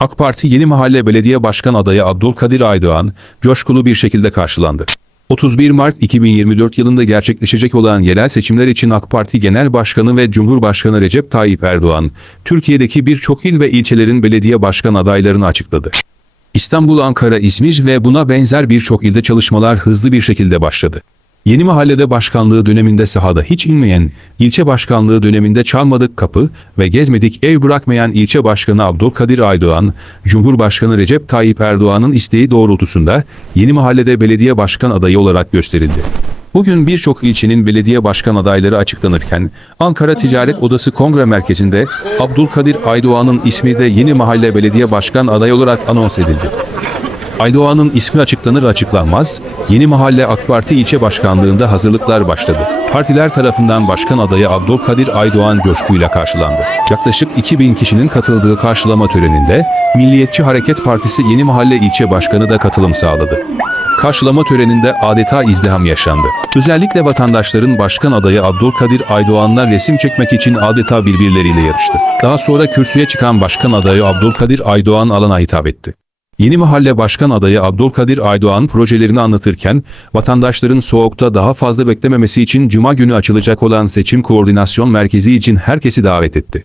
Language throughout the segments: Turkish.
AK Parti Yeni Mahalle Belediye Başkan adayı Abdülkadir Aydoğan coşkulu bir şekilde karşılandı. 31 Mart 2024 yılında gerçekleşecek olan yerel seçimler için AK Parti Genel Başkanı ve Cumhurbaşkanı Recep Tayyip Erdoğan, Türkiye'deki birçok il ve ilçelerin belediye başkan adaylarını açıkladı. İstanbul, Ankara, İzmir ve buna benzer birçok ilde çalışmalar hızlı bir şekilde başladı. Yeni mahallede başkanlığı döneminde sahada hiç inmeyen, ilçe başkanlığı döneminde çalmadık kapı ve gezmedik ev bırakmayan ilçe başkanı Abdülkadir Aydoğan, Cumhurbaşkanı Recep Tayyip Erdoğan'ın isteği doğrultusunda Yeni Mahallede belediye başkan adayı olarak gösterildi. Bugün birçok ilçenin belediye başkan adayları açıklanırken Ankara Ticaret Odası Kongre Merkezi'nde Abdülkadir Aydoğan'ın ismi de Yeni Mahalle Belediye Başkan adayı olarak anons edildi. Aydoğan'ın ismi açıklanır açıklanmaz, Yeni Mahalle AK Parti ilçe başkanlığında hazırlıklar başladı. Partiler tarafından başkan adayı Abdülkadir Aydoğan coşkuyla karşılandı. Yaklaşık 2000 kişinin katıldığı karşılama töreninde Milliyetçi Hareket Partisi Yeni Mahalle ilçe başkanı da katılım sağladı. Karşılama töreninde adeta izdiham yaşandı. Özellikle vatandaşların başkan adayı Abdülkadir Aydoğan'la resim çekmek için adeta birbirleriyle yarıştı. Daha sonra kürsüye çıkan başkan adayı Abdülkadir Aydoğan alana hitap etti. Yeni Mahalle Başkan adayı Abdülkadir Aydoğan projelerini anlatırken, vatandaşların soğukta daha fazla beklememesi için Cuma günü açılacak olan Seçim Koordinasyon Merkezi için herkesi davet etti.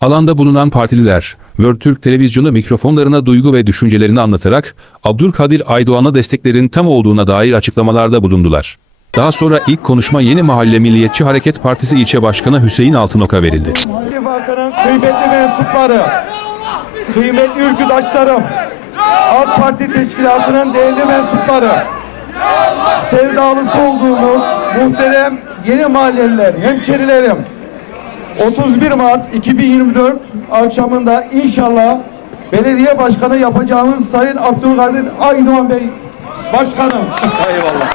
Alanda bulunan partililer, World Türk televizyonu mikrofonlarına duygu ve düşüncelerini anlatarak Abdülkadir Aydoğan'a desteklerin tam olduğuna dair açıklamalarda bulundular. Daha sonra ilk konuşma Yeni Mahalle Milliyetçi Hareket Partisi ilçe başkanı Hüseyin Altınok'a verildi. Kıymetli mensupları, kıymetli ülküdaşlarım, AK Parti Teşkilatı'nın değerli mensupları, sevdalısı olduğumuz muhterem yeni mahalleliler, hemşerilerim, 31 Mart 2024 akşamında inşallah belediye başkanı yapacağımız Sayın Abdülkadir Aydoğan Bey Başkanım. Eyvallah.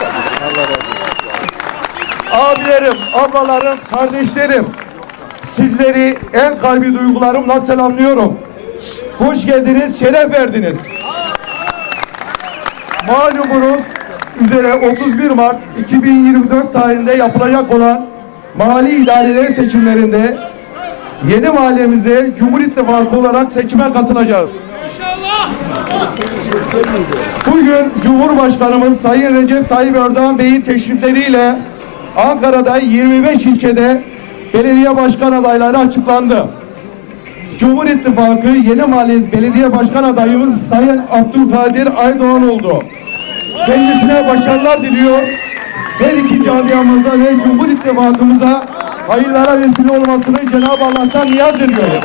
Abilerim, ablalarım, kardeşlerim, sizleri en kalbi duygularımla selamlıyorum. Hoş geldiniz, şeref verdiniz. Malumunuz üzere 31 Mart 2024 tarihinde yapılacak olan mali idareler seçimlerinde yeni mahallemizde Cumhur İttifakı olarak seçime katılacağız. Bugün Cumhurbaşkanımız Sayın Recep Tayyip Erdoğan Bey'in teşrifleriyle Ankara'da 25 ilçede belediye başkan adayları açıklandı. Cumhur İttifakı Yeni Mahalle Belediye Başkan adayımız Sayın Abdülkadir Aydoğan oldu. Kendisine başarılar diliyor. Her iki camiamıza ve Cumhur İttifakımıza hayırlara vesile olmasını Cenab-ı Allah'tan niyaz ediyorum.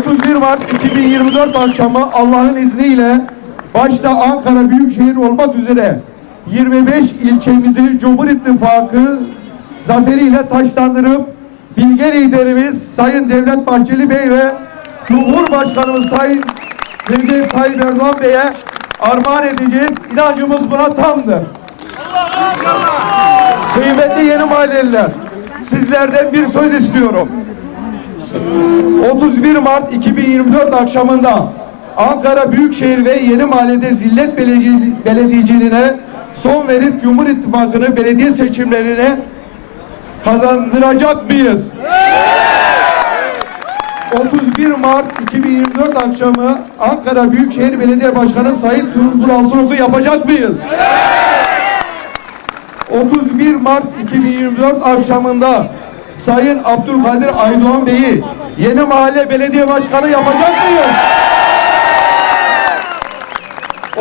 31 Mart 2024 akşamı Allah'ın izniyle başta Ankara Büyükşehir olmak üzere 25 ilçemizi Cumhur İttifakı zaferiyle taşlandırıp bilge liderimiz Sayın Devlet Bahçeli Bey ve Cumhurbaşkanımız Sayın Recep Tayyip Erdoğan Bey'e armağan edeceğiz. İnancımız buna tamdır. Kıymetli yeni mahalleliler, sizlerden bir söz istiyorum. 31 Mart 2024 akşamında Ankara Büyükşehir ve Yeni Mahalle'de zillet belediye- belediyeciliğine son verip Cumhur İttifakı'nı belediye seçimlerine kazandıracak mıyız? 31 Mart 2024 akşamı Ankara Büyükşehir Belediye Başkanı Sayın Turgut Altınok'u yapacak mıyız? 31 Mart 2024 akşamında Sayın Abdülkadir Aydoğan Bey'i Yeni Mahalle Belediye Başkanı yapacak mıyız?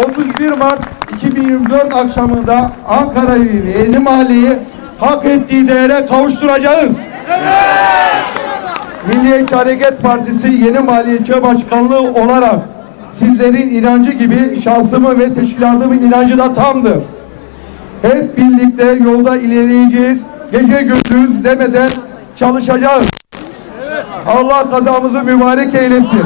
31 Mart 2024 akşamında Ankara'yı ve Yeni Mahalle'yi hak ettiği değere kavuşturacağız. Milliyetçi Hareket Partisi Yeni İlçe Başkanlığı olarak sizlerin inancı gibi şahsımın ve teşkilatımın inancı da tamdır. Hep birlikte yolda ilerleyeceğiz. Gece gündüz demeden çalışacağız. Allah kazamızı mübarek eylesin.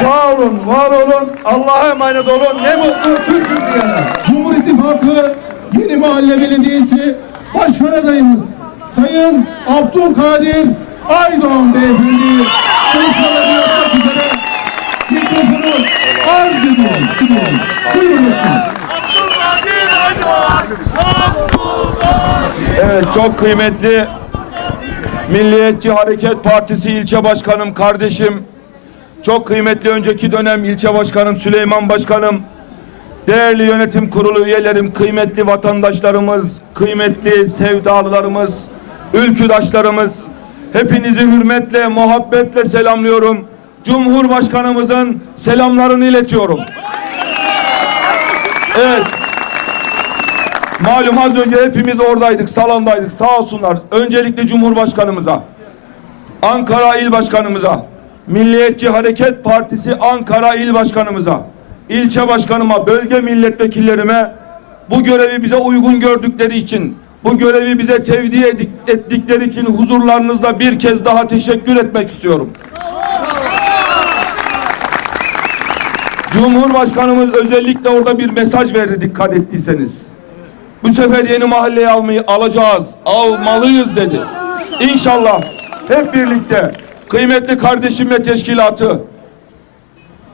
Sağ olun, var olun, Allah'a emanet olun. Ne mutlu Türk'üm diyene. Cumhur İttifakı Yeni Mahalle Belediyesi Başkan adayımız Sayın Abdülkadir Aydoğan Beyefendi konuşmalarını yapmak üzere mikrofonu arz ediyorum. ediyorum. Buyurun başkanım. Evet çok kıymetli Milliyetçi Hareket Partisi ilçe başkanım, kardeşim, çok kıymetli önceki dönem ilçe başkanım Süleyman Başkanım, değerli yönetim kurulu üyelerim, kıymetli vatandaşlarımız, kıymetli sevdalılarımız, ülküdaşlarımız, hepinizi hürmetle, muhabbetle selamlıyorum. Cumhurbaşkanımızın selamlarını iletiyorum. Evet. Malum az önce hepimiz oradaydık, salondaydık. Sağ olsunlar. Öncelikle Cumhurbaşkanımıza, Ankara İl Başkanımıza, Milliyetçi Hareket Partisi Ankara İl Başkanımıza, ilçe başkanıma, bölge milletvekillerime bu görevi bize uygun gördükleri için, bu görevi bize tevdi ettikleri için huzurlarınızda bir kez daha teşekkür etmek istiyorum. Cumhurbaşkanımız özellikle orada bir mesaj verdi dikkat ettiyseniz. Bu sefer yeni mahalleyi almayı alacağız, almalıyız dedi. İnşallah hep birlikte kıymetli kardeşim ve teşkilatı,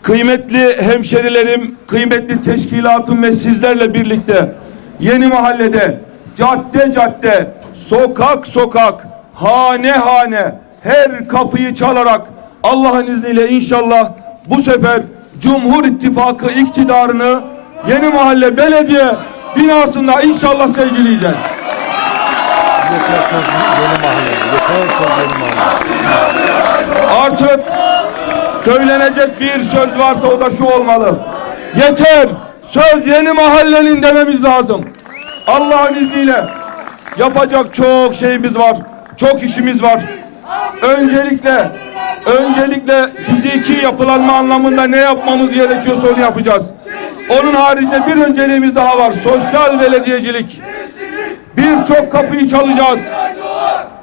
kıymetli hemşerilerim, kıymetli teşkilatım ve sizlerle birlikte yeni mahallede cadde cadde, sokak sokak, hane hane her kapıyı çalarak Allah'ın izniyle inşallah bu sefer Cumhur İttifakı iktidarını yeni mahalle belediye binasında inşallah sevgileyeceğiz. Artık söylenecek bir söz varsa o da şu olmalı. Yeter. Söz yeni mahallenin dememiz lazım. Allah'ın izniyle yapacak çok şeyimiz var. Çok işimiz var. Öncelikle öncelikle fiziki yapılanma anlamında ne yapmamız gerekiyorsa onu yapacağız. Onun haricinde bir önceliğimiz daha var. Sosyal belediyecilik. Birçok kapıyı çalacağız.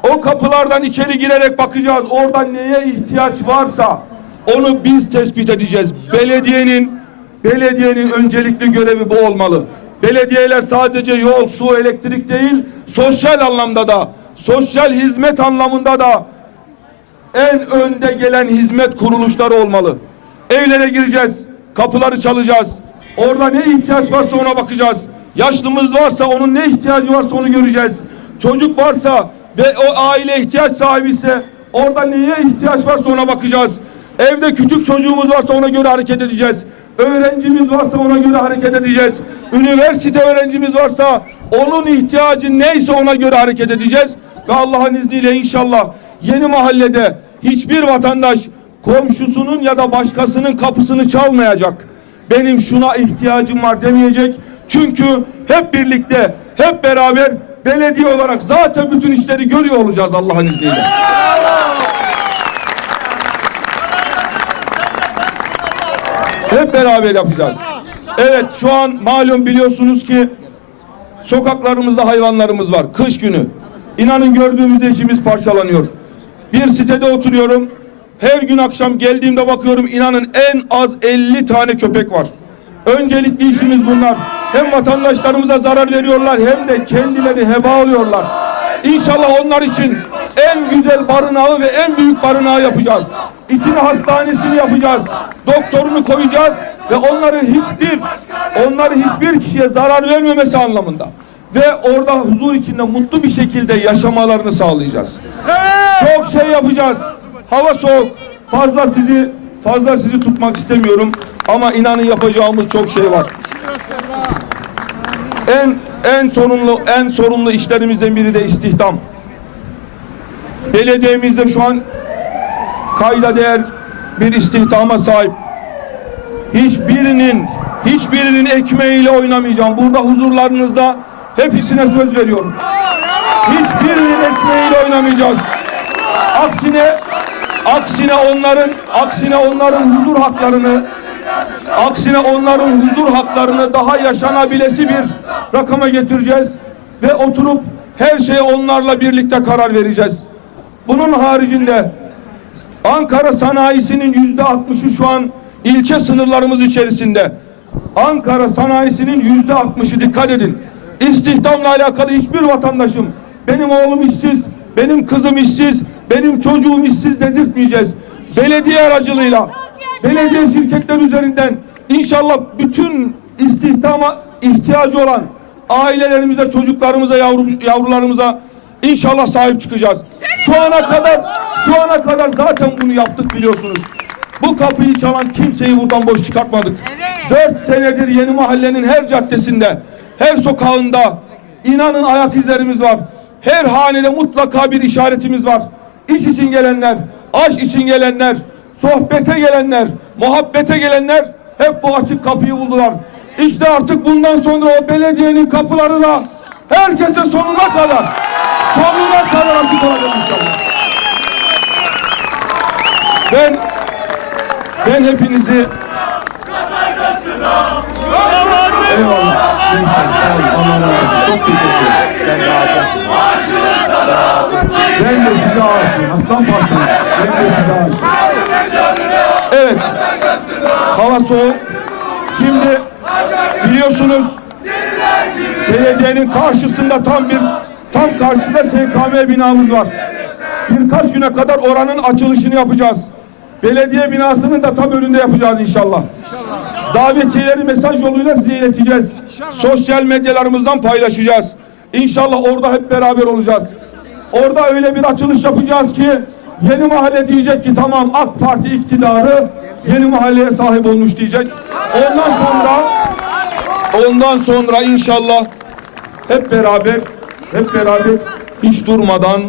O kapılardan içeri girerek bakacağız. Oradan neye ihtiyaç varsa onu biz tespit edeceğiz. Belediyenin belediyenin öncelikli görevi bu olmalı. Belediyeler sadece yol, su, elektrik değil, sosyal anlamda da, sosyal hizmet anlamında da en önde gelen hizmet kuruluşları olmalı. Evlere gireceğiz, kapıları çalacağız. Orada ne ihtiyaç varsa ona bakacağız. Yaşlımız varsa onun ne ihtiyacı varsa onu göreceğiz. Çocuk varsa ve o aile ihtiyaç sahibi ise orada neye ihtiyaç varsa ona bakacağız. Evde küçük çocuğumuz varsa ona göre hareket edeceğiz. Öğrencimiz varsa ona göre hareket edeceğiz. Üniversite öğrencimiz varsa onun ihtiyacı neyse ona göre hareket edeceğiz. Ve Allah'ın izniyle inşallah yeni mahallede hiçbir vatandaş komşusunun ya da başkasının kapısını çalmayacak. Benim şuna ihtiyacım var demeyecek. Çünkü hep birlikte, hep beraber belediye olarak zaten bütün işleri görüyor olacağız Allah'ın izniyle. Hep beraber yapacağız. Evet şu an malum biliyorsunuz ki sokaklarımızda hayvanlarımız var. Kış günü. İnanın gördüğümüzde içimiz parçalanıyor. Bir sitede oturuyorum. Her gün akşam geldiğimde bakıyorum inanın en az 50 tane köpek var. Öncelikli işimiz bunlar. Hem vatandaşlarımıza zarar veriyorlar hem de kendileri heba alıyorlar. İnşallah onlar için en güzel barınağı ve en büyük barınağı yapacağız. İçine hastanesini yapacağız. Doktorunu koyacağız ve onları hiçbir onları hiçbir kişiye zarar vermemesi anlamında ve orada huzur içinde mutlu bir şekilde yaşamalarını sağlayacağız. Çok şey yapacağız. Hava soğuk. Fazla sizi fazla sizi tutmak istemiyorum ama inanın yapacağımız çok şey var. En en sorumlu en sorumlu işlerimizden biri de istihdam. Belediyemizde şu an kayda değer bir istihdama sahip. Hiçbirinin hiçbirinin ekmeğiyle oynamayacağım. Burada huzurlarınızda hepsine söz veriyorum. Hiçbirinin ekmeğiyle oynamayacağız. Aksine aksine onların aksine onların huzur haklarını aksine onların huzur haklarını daha yaşanabilesi bir rakama getireceğiz ve oturup her şeye onlarla birlikte karar vereceğiz. Bunun haricinde Ankara sanayisinin yüzde altmışı şu an ilçe sınırlarımız içerisinde. Ankara sanayisinin yüzde altmışı dikkat edin. İstihdamla alakalı hiçbir vatandaşım benim oğlum işsiz, benim kızım işsiz, benim çocuğum işsiz dedirtmeyeceğiz. Belediye aracılığıyla, belediye şirketler üzerinden inşallah bütün istihdama ihtiyacı olan ailelerimize, çocuklarımıza, yavru, yavrularımıza İnşallah sahip çıkacağız. Şu ana kadar şu ana kadar zaten bunu yaptık biliyorsunuz. Bu kapıyı çalan kimseyi buradan boş çıkartmadık. Dört senedir yeni mahallenin her caddesinde, her sokağında inanın ayak izlerimiz var. Her hanede mutlaka bir işaretimiz var. İş için gelenler, aş için gelenler, sohbete gelenler, muhabbete gelenler hep bu açık kapıyı buldular. İşte artık bundan sonra o belediyenin kapıları da herkese sonuna kadar, sonuna kadar açık olacak. Ben ben hepinizi Eyvallah. Çok teşekkür. Ben de size aşığım. Aslan parçam. Ben de size aşığım. Hava soğuk. Şimdi biliyorsunuz belediyenin karşısında tam bir tam karşısında SKM binamız var. Birkaç güne kadar oranın açılışını yapacağız. Belediye binasının da tam önünde yapacağız inşallah. Davetiyeleri mesaj yoluyla size ileteceğiz. Sosyal medyalarımızdan paylaşacağız. İnşallah orada hep beraber olacağız. Orada öyle bir açılış yapacağız ki yeni mahalle diyecek ki tamam AK Parti iktidarı yeni mahalleye sahip olmuş diyecek. Ondan sonra ondan sonra inşallah hep beraber hep beraber hiç durmadan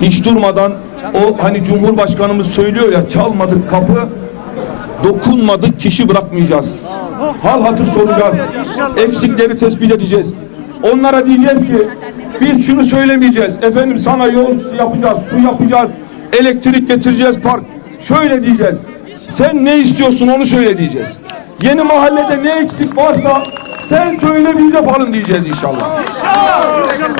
hiç durmadan o hani Cumhurbaşkanımız söylüyor ya çalmadık kapı dokunmadık kişi bırakmayacağız. Hal hatır soracağız. Eksikleri tespit edeceğiz. Onlara diyeceğiz ki biz şunu söylemeyeceğiz. Efendim sana yol yapacağız, su yapacağız, elektrik getireceğiz, park. Şöyle diyeceğiz. Sen ne istiyorsun onu söyle diyeceğiz. Yeni mahallede ne eksik varsa sen söyle biz yapalım diyeceğiz inşallah.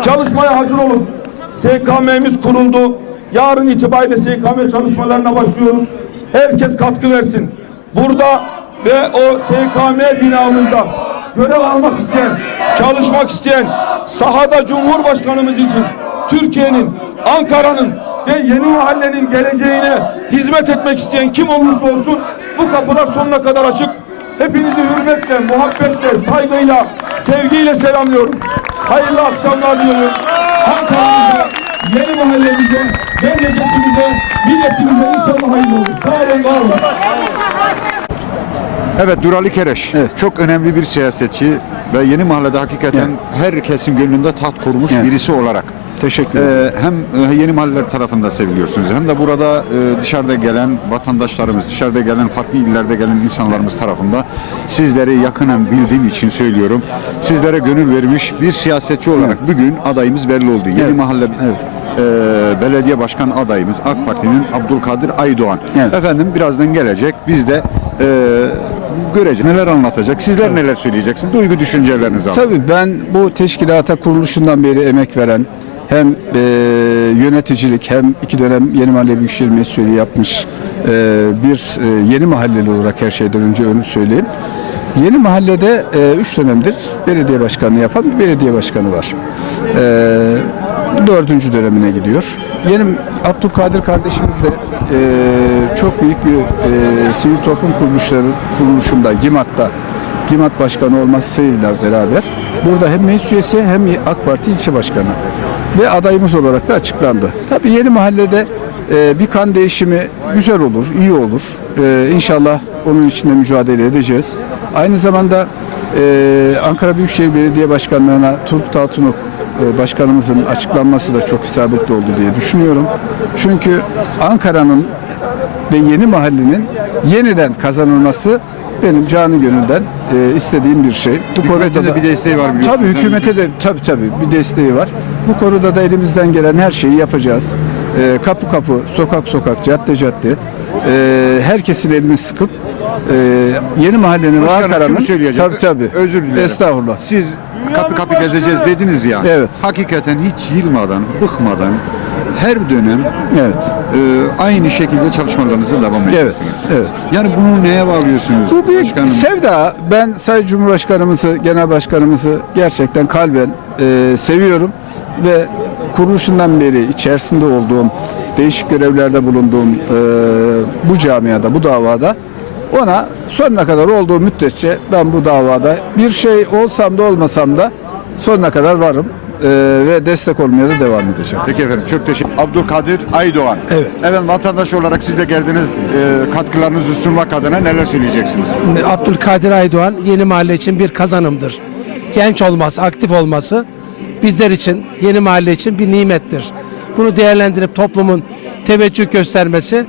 Çalışmaya hazır olun. SKM'miz kuruldu. Yarın itibariyle SKM çalışmalarına başlıyoruz. Herkes katkı versin. Burada ve o SKM binamızda görev almak isteyen, çalışmak isteyen, sahada Cumhurbaşkanımız için Türkiye'nin, Ankara'nın ve yeni mahallenin geleceğine hizmet etmek isteyen kim olursa olsun bu kapılar sonuna kadar açık. Hepinizi hürmetle, muhabbetle, saygıyla, sevgiyle selamlıyorum. Hayırlı akşamlar diliyorum. Ankara'mıza, yeni mahallemize, memleketimize, milletimize inşallah hayırlı olur. Sağ olun, var olun. Evet Durali Kereş. Çok önemli bir siyasetçi ve yeni mahallede hakikaten herkesin gönlünde taht kurmuş birisi olarak. Teşekkür ederim. Ee, hem e, yeni mahalleler tarafında seviliyorsunuz hem de burada e, dışarıda gelen vatandaşlarımız, dışarıda gelen farklı illerde gelen insanlarımız tarafında sizleri yakından bildiğim için söylüyorum. Sizlere gönül vermiş bir siyasetçi olarak bugün adayımız belli oldu. Yeni Evet. mahalle e, belediye başkan adayımız AK Parti'nin Abdülkadir Aydoğan. Evet. Efendim birazdan gelecek. Biz de e, göreceğiz. Neler anlatacak? Sizler neler söyleyeceksiniz? Duygu düşüncelerinizi alın. Tabii ben bu teşkilata kuruluşundan beri emek veren hem e, yöneticilik hem iki dönem Yeni Mahalle Büyükşehir Meclisi yapmış e, bir e, yeni mahalleli olarak her şeyden önce onu söyleyeyim. Yeni mahallede e, üç dönemdir belediye başkanlığı yapan bir belediye başkanı var. E, dördüncü dönemine gidiyor. Yeni Abdülkadir kardeşimiz de e, çok büyük bir e, sivil toplum kuruluşları kuruluşunda GİMAT'ta GİMAT Başkanı olmasıyla beraber burada hem meclis üyesi hem AK Parti ilçe başkanı ve adayımız olarak da açıklandı. Tabii yeni mahallede e, bir kan değişimi güzel olur, iyi olur. E, inşallah onun için de mücadele edeceğiz. Aynı zamanda e, Ankara Büyükşehir Belediye Başkanlığı'na Turgut Altunok e, başkanımızın açıklanması da çok isabetli oldu diye düşünüyorum. Çünkü Ankara'nın ve yeni mahallenin yeniden kazanılması benim canı gönülden e, istediğim bir şey. Bu Hükümete de bir desteği var biliyorsunuz, Tabii hükümete de tabii tabii bir desteği var. Bu konuda da elimizden gelen her şeyi yapacağız. E, kapı kapı, sokak sokak, cadde cadde e, herkesin elini sıkıp e, yeni mahallenin Başkanım Ankara'nın şunu söyleyeceğim. tabii tabii. Özür dilerim. Estağfurullah. Siz kapı kapı gezeceğiz dediniz ya. Evet. Hakikaten hiç yılmadan, bıkmadan her dönem Evet. e, aynı şekilde çalışmalarınıza devam Evet. ediyorsunuz. Evet. Yani bunu neye bağlıyorsunuz? Bu büyük başkanım? sevda. Ben Sayın Cumhurbaşkanımızı, Genel Başkanımızı gerçekten kalben e, seviyorum ve kuruluşundan beri içerisinde olduğum, değişik görevlerde bulunduğum e, bu camiada, bu davada ona sonuna kadar olduğu müddetçe ben bu davada bir şey olsam da olmasam da sonuna kadar varım. E, ve destek olmaya da devam edeceğim. Peki efendim çok teşekkür Abdülkadir Aydoğan. Evet. Efendim vatandaş olarak siz de geldiniz e, katkılarınızı sunmak adına neler söyleyeceksiniz? Abdülkadir Aydoğan yeni mahalle için bir kazanımdır. Genç olması, aktif olması bizler için, yeni mahalle için bir nimettir. Bunu değerlendirip toplumun teveccüh göstermesi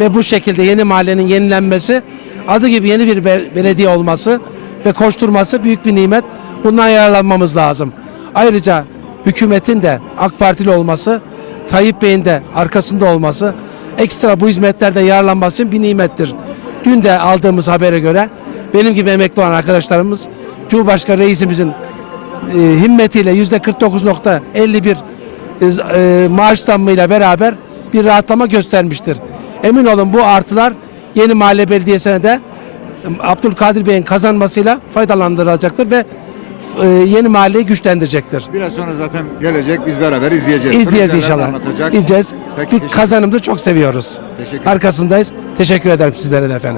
ve bu şekilde yeni mahallenin yenilenmesi, adı gibi yeni bir be- belediye olması ve koşturması büyük bir nimet. Bundan yararlanmamız lazım. Ayrıca hükümetin de AK Partili olması, Tayyip Bey'in de arkasında olması, ekstra bu hizmetlerden yararlanması için bir nimettir. Dün de aldığımız habere göre benim gibi emekli olan arkadaşlarımız Cumhurbaşkanı Reisimizin e, himmetiyle yüzde 49.51 e, maaş zammıyla beraber bir rahatlama göstermiştir. Emin olun bu artılar yeni mahalle belediyesine de e, Abdülkadir Bey'in kazanmasıyla faydalandırılacaktır ve e, yeni mahalleyi güçlendirecektir. Biraz sonra zaten gelecek biz beraber izleyeceğiz. İzleyeceğiz inşallah. anlatacak. İzleyeceğiz. Peki, Bir teşekkür- kazanımda çok seviyoruz. Teşekkür ederim. Arkasındayız. Teşekkür ederim sizlere de efendim.